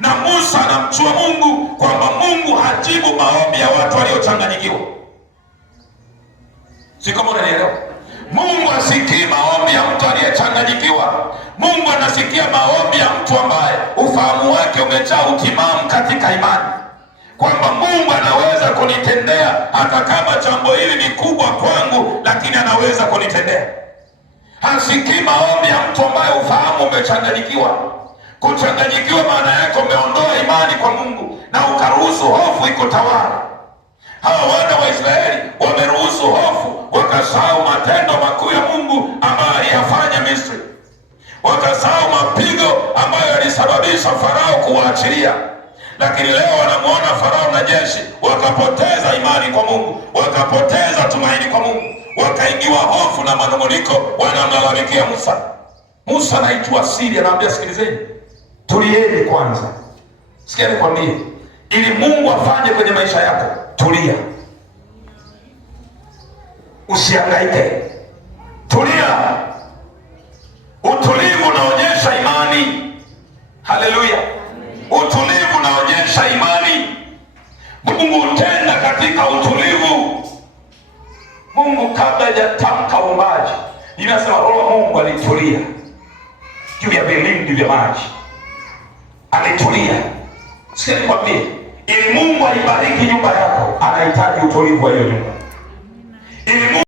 na Musa anamjua Mungu kwamba Mungu hajibu maombi ya watu waliochanganyikiwa. Si kama unanielewa? Mungu asikii maombi ya mtu aliyechanganyikiwa. Mungu anasikia maombi ya mtu ambaye ufahamu wake umejaa utimamu katika imani, kwamba Mungu anaweza kunitendea hata kama jambo hili ni kubwa kwangu, lakini anaweza kunitendea. Hasikii maombi ya mtu ambaye ufahamu umechanganyikiwa. Kuchanganyikiwa maana yake umeondoa imani kwa Mungu na ukaruhusu hofu ikutawala. Hawa wana wa Israeli wameruhusu hofu, wakasahau matendo makuu ya Mungu ambayo aliyafanya Misri, wakasahau mapigo ambayo yalisababisha Farao kuwaachilia. Lakini leo wanamuona Farao na jeshi, wakapoteza imani kwa Mungu, wakapoteza tumaini kwa Mungu, wakaingiwa hofu na manunguniko, wanamlalamikia Musa. Musa anaitwa siri, anaambia sikilizeni, tulieni kwanza. Sikia nikwambie, ili Mungu afanye kwenye maisha yako, tulia. Usihangaike. Tulia. Utulivu unaonyesha imani. Haleluya. Utulivu unaonyesha imani. Mungu hutenda katika utulivu. Mungu kabla hajatamka uumbaji, inasema roho wa Mungu alitulia juu ya vilindi vya maji. Alitulia. Sikia nikwambie, ili Mungu aibariki nyumba yako, anahitaji utulivu wa hiyo nyumba.